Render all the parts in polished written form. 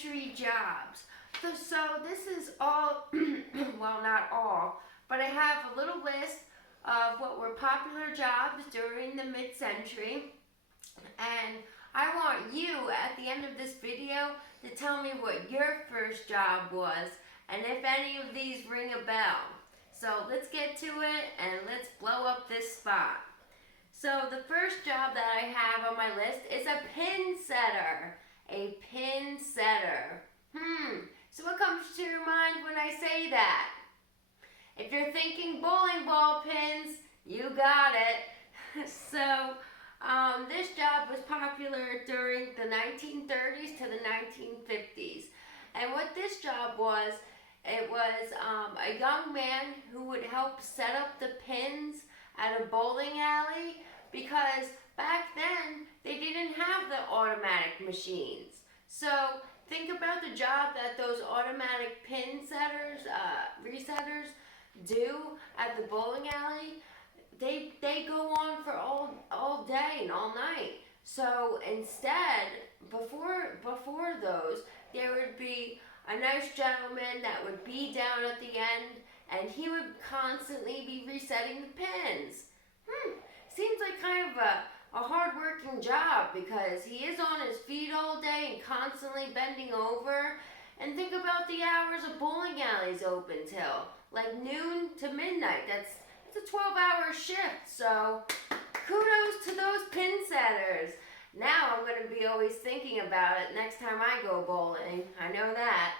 mid-century jobs. So this is all, well, not all, but I have a little list of what were popular jobs during the mid-century. And I want you, at the end of this video, to tell me what your first job was and if any of these ring a bell. So let's get to it and let's blow up this spot. So the first job that I have on my list is a pin setter. A pin setter. So what comes to your mind when I say that? If you're thinking bowling ball pins, you got it. So this job was popular during the 1930s to the 1950s. And what this job was, it was a young man who would help set up the pins at a bowling alley, because back then they didn't have the automatic machines. So think about the job that those automatic pin setters, resetters do at the bowling alley. They go on for all day and all night. So instead, before those, there would be a nice gentleman that would be down at the end, and he would constantly be resetting the pins. Seems like kind of a hard-working job, because he is on his feet all day and constantly bending over. And think about the hours a bowling alley's open till, like noon to midnight. It's a 12-hour shift, so kudos to those pin setters. Now I'm going to be always thinking about it next time I go bowling. I know that.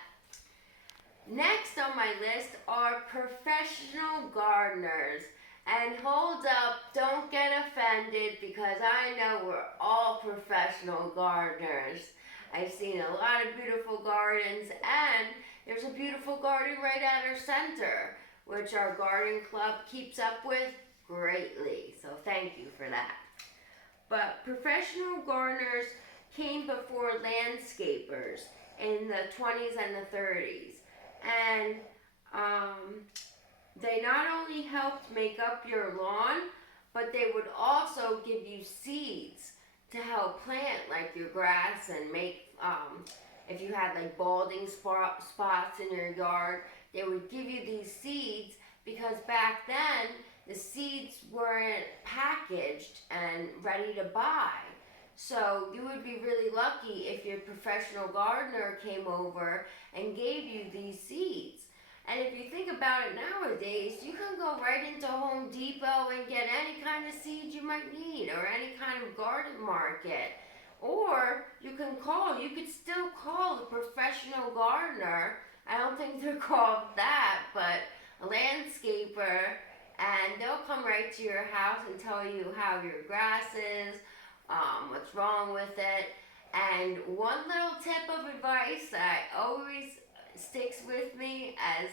Next on my list are professional gardeners. And hold up, don't get offended, because I know we're all professional gardeners. I've seen a lot of beautiful gardens, and there's a beautiful garden right at our center, which our garden club keeps up with greatly. So thank you for that. But professional gardeners came before landscapers in the 20s and the 30s. And they not only helped make up your lawn, but they would also give you seeds to help plant, like your grass, and make, if you had like balding spots in your yard, they would give you these seeds, because back then the seeds weren't packaged and ready to buy. So you would be really lucky if your professional gardener came over and gave you these seeds. And if you think about it nowadays, you can go right into Home Depot and get any kind of seeds you might need, or any kind of garden market. Or you could still call the professional gardener. I don't think they're called that, but a landscaper, and they'll come right to your house and tell you how your grass is, what's wrong with it. And one little tip of advice that always sticks with me, as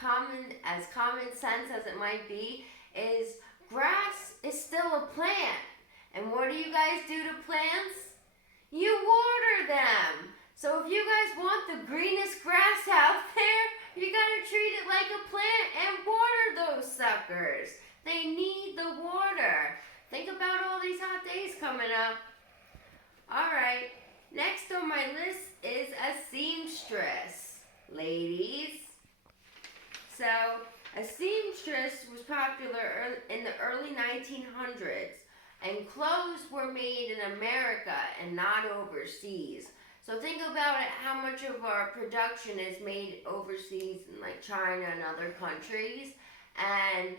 common sense as it might be, is grass is still a plant. And what do you guys do to plants? You water them. So if you guys want the greenest grass out there, you gotta treat it like a plant and water those suckers. They need the water. Think about all these hot days coming up. Alright, next on my list is a seamstress. Ladies. So, a seamstress was popular in the early 1900s, and clothes were made in America and not overseas. So think about it, how much of our production is made overseas in like China and other countries, and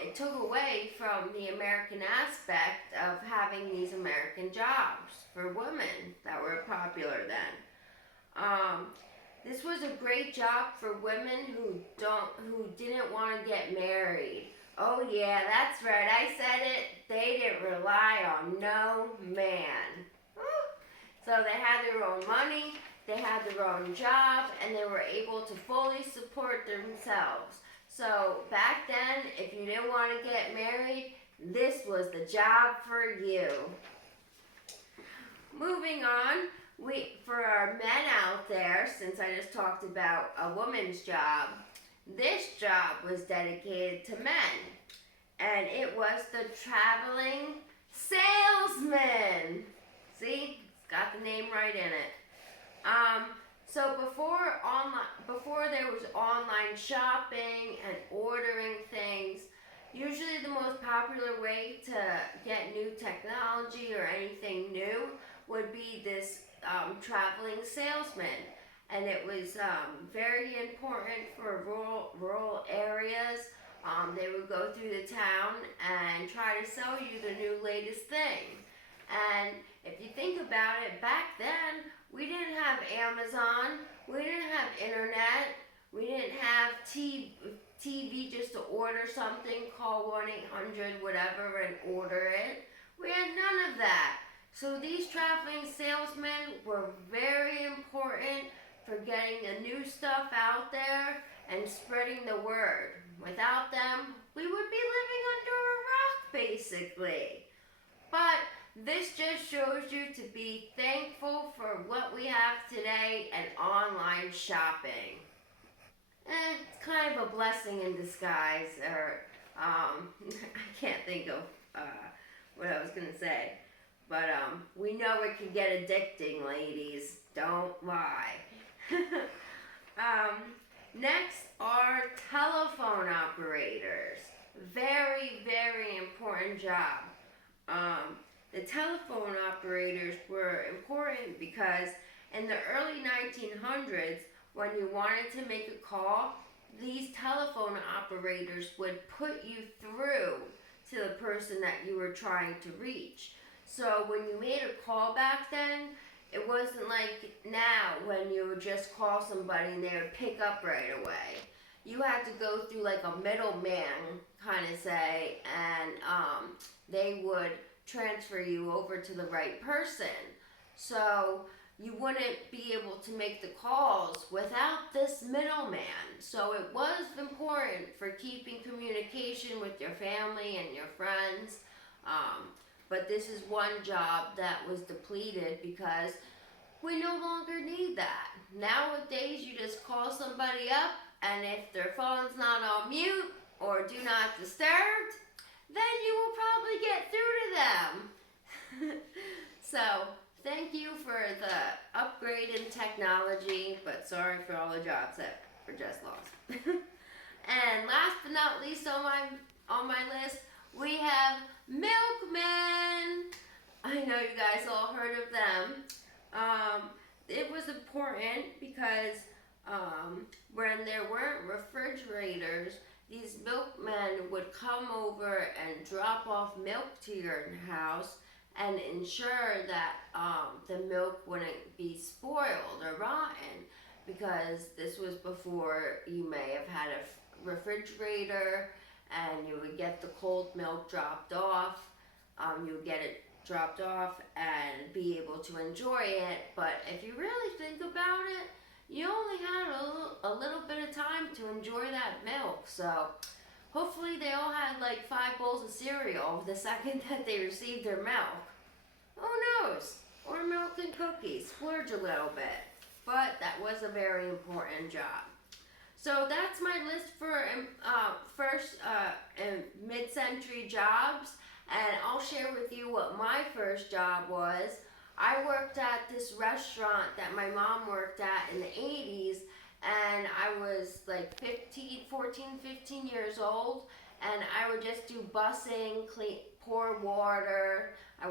it took away from the American aspect of having these American jobs for women that were popular then. This was a great job for women who didn't want to get married. Oh yeah, that's right, I said it. They didn't rely on no man. So they had their own money, they had their own job, and they were able to fully support themselves. So back then, if you didn't want to get married, this was the job for you. Moving on, for our men out there, since I just talked about a woman's job, this job was dedicated to men. And it was the traveling salesman. See, it's got the name right in it. So before there was online shopping and ordering things, usually the most popular way to get new technology or anything new would be this traveling salesman. And it was very important for rural areas. They would go through the town and try to sell you the new latest thing. And if you think about it, back then, we didn't have Amazon, we didn't have internet, we didn't have TV just to order something, call 1-800 whatever and order it. We had none of that. So these traveling salesmen were very important for getting the new stuff out there and spreading the word. Without them, we would be living under a rock basically. But this just shows you to be thankful for what we have today and online shopping. It's kind of a blessing in disguise, or I can't think of what I was going to say. But we know it can get addicting, ladies. Don't lie. Next are telephone operators. Very, very important job. The telephone operators were important because in the early 1900s, when you wanted to make a call, these telephone operators would put you through to the person that you were trying to reach. So when you made a call back then, it wasn't like now when you would just call somebody and they would pick up right away. You had to go through like a middleman, kind of say, and they would transfer you over to the right person. So you wouldn't be able to make the calls without this middleman. So it was important for keeping communication with your family and your friends. But this is one job that was depleted because we no longer need that. Nowadays, you just call somebody up, and if their phone's not on mute or do not disturb, then you will probably get through to them. So, thank you for the upgrade in technology, but sorry for all the jobs that were just lost. And last but not least on my list, we have milkmen. I know you guys all heard of them. It was important because when there weren't refrigerators, these milkmen would come over and drop off milk to your house and ensure that the milk wouldn't be spoiled or rotten, because this was before you may have had a refrigerator and you would get the cold milk dropped off. You would get it dropped off and be able to enjoy it. But if you really think about it, you only had a little bit of time to enjoy that milk. So hopefully they all had like 5 bowls of cereal the second that they received their milk. Who knows? Or milk and cookies. Splurge a little bit. But that was a very important job. So that's my list for first and mid-century jobs, and I'll share with you what my first job was. I worked at this restaurant that my mom worked at in the 80s, and I was like 14, 15 years old, and I would just do bussing, pour water. I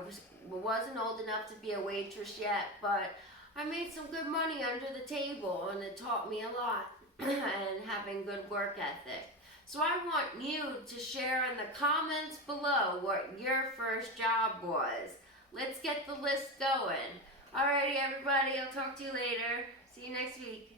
wasn't old enough to be a waitress yet, but I made some good money under the table, and it taught me a lot. And having good work ethic. So I want you to share in the comments below what your first job was. Let's get the list going. Alrighty everybody, I'll talk to you later. See you next week.